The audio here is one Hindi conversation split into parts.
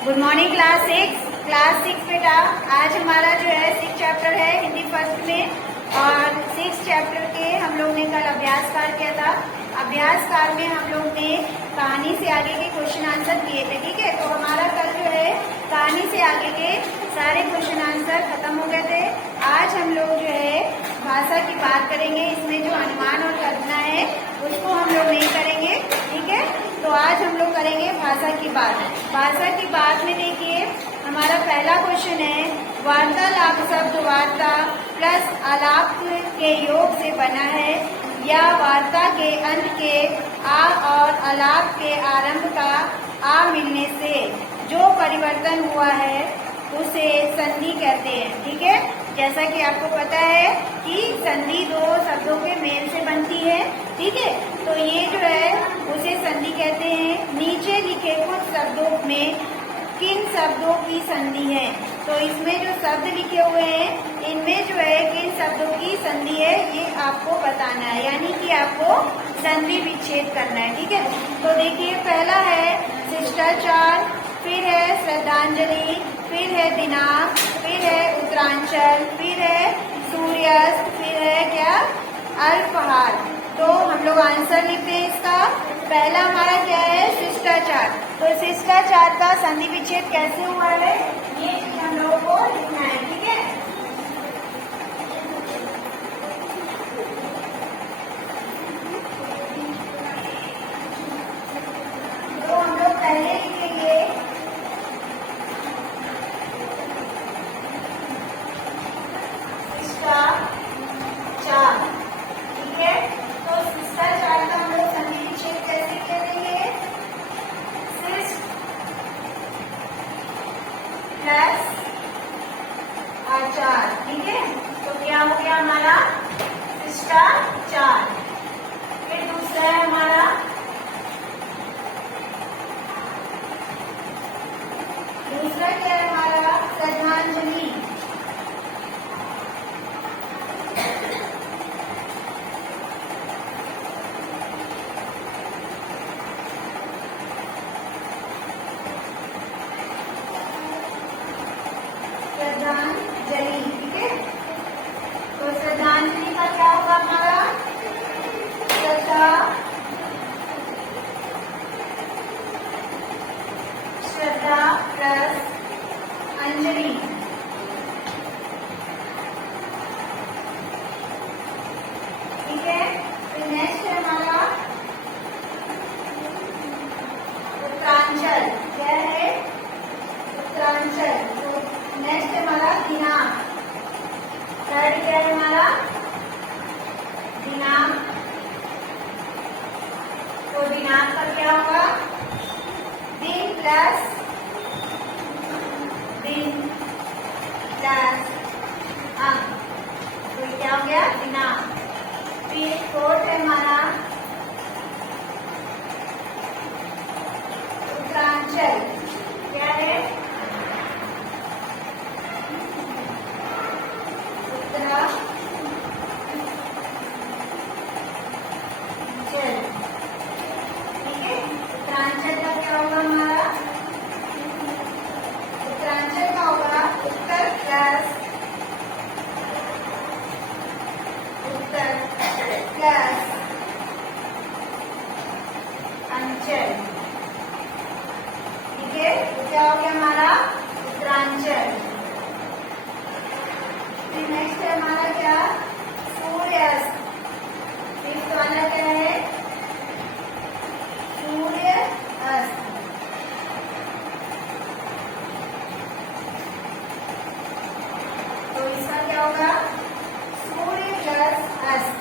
गुड मॉर्निंग क्लास सिक्स बेटा। आज हमारा जो है 6 चैप्टर है हिंदी फर्स्ट में, और 6 चैप्टर के हम लोग ने कल अभ्यास कार्य किया था। अभ्यास कार्य में हम लोग ने कहानी से आगे के क्वेश्चन आंसर किए थे, ठीक है। तो हमारा कल जो है कहानी से आगे के सारे क्वेश्चन आंसर खत्म हो गए थे। आज हम लोग जो है भाषा की बात करेंगे। इसमें जो अनुमान और कल्पना है उसको हम लोग नहीं करेंगे, ठीक है। तो आज हम लोग करेंगे भाषा की बात। भाषा की बात में देखिए हमारा पहला क्वेश्चन है, वार्तालाप शब्द वार्ता प्लस आलाप के योग से बना है, या वार्ता के अंत के आ और आलाप के आरंभ का आ मिलने से जो परिवर्तन हुआ है उसे संधि कहते हैं, ठीक है। जैसा कि आपको पता है कि संधि दो शब्दों के मेल से बनती है, ठीक है। तो ये जो है उसे संधि कहते हैं। नीचे लिखे कुछ शब्दों में किन शब्दों की संधि है, तो इसमें जो शब्द लिखे हुए हैं इनमें जो है किन शब्दों की संधि है ये आपको बताना है, यानी कि आपको संधि विच्छेद करना है, ठीक है। तो देखिए पहला है शिष्टाचार, फिर है श्रद्धांजलि, फिर है दिनांक, फिर है उत्तरांचल, फिर है सूर्यास्त, फिर है क्या अल्पहार। तो हम लोग आंसर लिखते हैं इसका। पहला हमारा क्या है शिष्टाचार। तो शिष्टाचार का संधि विच्छेद कैसे हुआ है ये हम लोगों को लिखना है, ठीक है। तो हम लोग पहले लिखेंगे शिष्टाचार, ठीक है। तो शिष्टाचार का हम लोग संधि विच्छेद कैसे करेंगे, शिष्ट प्लस आचार, ठीक है। तो क्या हो गया हमारा शिष्टाचार। फिर दूसरा है हमारा दूसरा क्या है हमारा श्रद्धांजलि, श्रद्धांजलि, ठीक है। तो श्रद्धांजलि का क्या होगा हमारा श्रद्धा प्लस अंजलि, ठीक है। फिर नेक्स्ट है हमारा उत्तरांचल, क्या है उत्तरांचल। तो नेक्स्ट है हमारा दिनांक, थर्ड क्या है हमारा दिनांक। तो दिनांक का क्या होगा दिन प्लस अंक, तो क्या हो गया दिनांक। फिर फोर्थ है हमारा उत्तरांचल, क्या है उत्तरांचल, ठीक है। उत्तरांचल का क्या होगा हमारा उत्तरांचल का होगा उत्तर प्लस अंचल, ठीक है। तो क्या हो गया हमारा उत्तरांचल। फिर नेक्स्ट है हमारा क्या सूर्यास्त। फिफ्थ वाला क्या है सूर्यास्त, तो इसका क्या होगा सूर्य प्लस अस्त,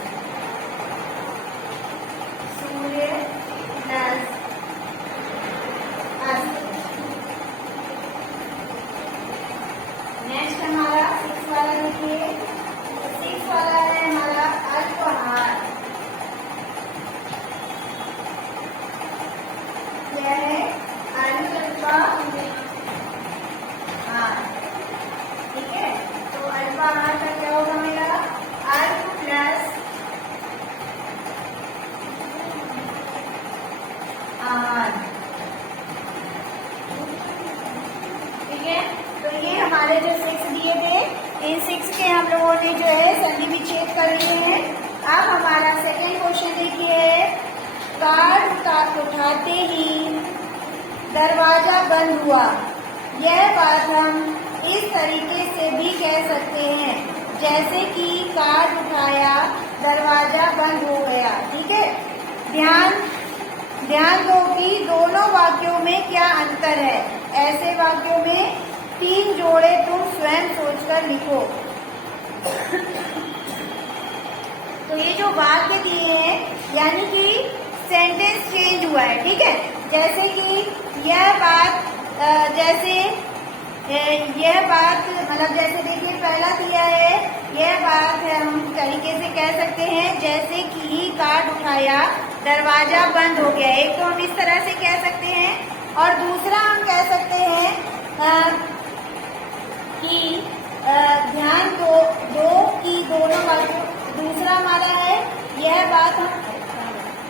सूर्य प्लस अस्त। नेक्स्ट हमारा सिक्स वाला देखिए, सिक्स वाला है हमारा अल्पहार, क्या है अल्पहार, ठीक है। तो अल्पहार का क्या होगा मेरा अल्प प्लस आहार, हमारे जो 6 दिए थे, इन 6 के हम लोगों ने जो है संधि विच्छेद कर लिए हैं। अब हमारा सेकेंड क्वेश्चन देखिए, कार्ड उठाते ही दरवाजा बंद हुआ। यह बात हम इस तरीके से भी कह सकते हैं, जैसे कि कार्ड उठाया, दरवाजा बंद हो गया। ठीक है, ध्यान दो कि दोनों वाक्यों में क्या अंतर है। ऐसे वाक्यों में 3 जोड़े तुम स्वयं सोचकर लिखो। तो ये जो वाक्य दिए हैं, यानी कि सेंटेंस चेंज हुआ है। ठीक है, जैसे कि यह बात मतलब जैसे देखिए पहला दिया है, यह बात है, हम तरीके से कह सकते हैं जैसे कि कार्ड उठाया, दरवाजा बंद हो गया। एक तो हम इस तरह से कह सकते हैं, और दूसरा हम कह सकते हैं कि ध्यान दो कि दोनों वाक्यों, दूसरा हमारा है यह बात हम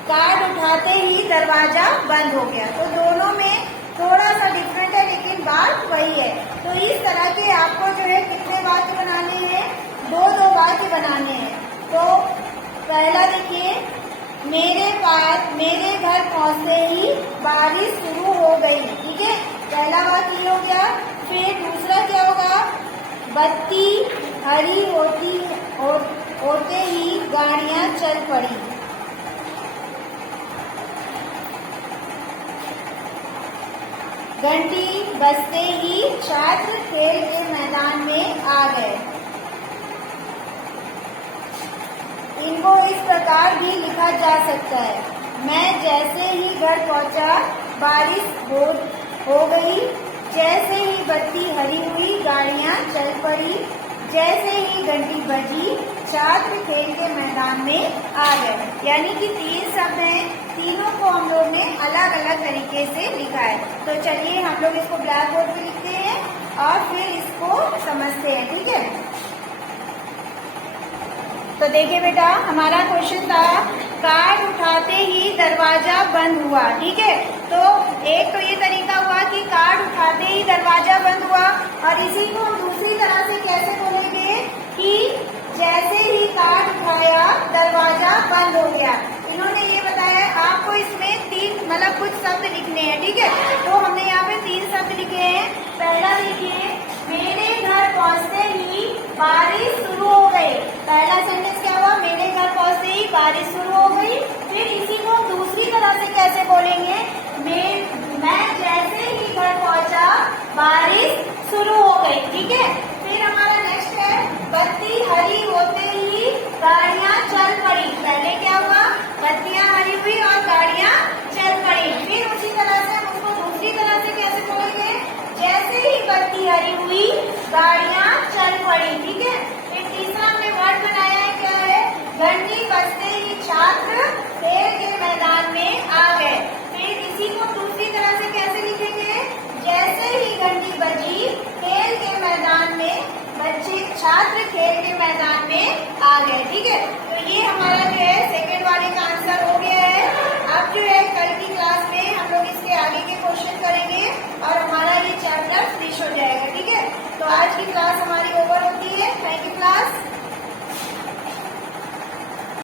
कार्ड उठाते ही दरवाजा बंद हो गया। तो दोनों में थोड़ा सा डिफरेंट है, लेकिन बात वही है। तो इस तरह के आपको जो है कितने वाक्य बनाने हैं, 2 वाक्य बनाने हैं। तो पहला देखिए, मेरे घर पहुंचते ही बारिश शुरू हो गई। ठीक है, पहला वाक्य हो गया। फिर दूसरा क्या होगा, बत्ती हरी होते ही गाड़ियां चल पड़ी। घंटी बजते ही छात्र खेल के मैदान में आ गए। इनको इस प्रकार भी लिखा जा सकता है, मैं जैसे ही घर पहुंचा बारिश हो गई, जैसे ही बत्ती हरी हुई गाड़ियां चल पड़ी, जैसे ही घंटी बजी छात्र खेल के मैदान में आ गए। यानी कि 3 शब्द हैं, तीनों को हम लोग ने अलग अलग तरीके से लिखा है। तो चलिए हम लोग इसको ब्लैक बोर्ड पे लिखते हैं और फिर इसको समझते हैं। ठीक है, तो देखिए बेटा, हमारा क्वेश्चन था कार्ड उठाते ही दरवाजा बंद हुआ। ठीक है, तो एक तो ये तरीका हुआ कि कार्ड उठाते ही दरवाजा बंद हुआ, और इसी को हम दूसरी तरह से कैसे बोलेंगे कि जैसे ही कार्ड उठाया दरवाजा बंद हो गया। इन्होंने ये बताया आपको इसमें 3 मतलब कुछ शब्द लिखने हैं। ठीक है, तो हमने यहाँ पे 3 शब्द लिखे हैं। पहला देखिए, मेरे घर पहुँचते ही बारिश शुरू हो गई। पहला सेंटेंस क्या हुआ, मेरे घर पहुँचते ही बारिश शुरू हो गई। फिर इसी को दूसरी तरह से कैसे बोलेंगे, मैं जैसे ही घर पहुँचा बारिश शुरू हो गई। ठीक है, फिर हमारा नेक्स्ट है, बत्ती हरी होते ही गाड़ियां चल पड़ी। पहले क्या हुआ, बत्तियां हरी हुई और गाड़ियां चल पड़ी। फिर उसी तरह से हम उसको दूसरी तरह से कैसे बोलेंगे, जैसे ही बत्ती हरी हुई गाड़ियां चल पड़ी। ठीक है, फिर तीसरा हमने वर्ड बनाया है, क्या है, घंटी बजते ही छात्र खेल के मैदान में आ गए। फिर इसी को दूसरी तरह से कैसे लिखेंगे, जैसे ही घंटी बजी खेल के मैदान में बच्चे छात्र खेल के मैदान में आ गए। ठीक है,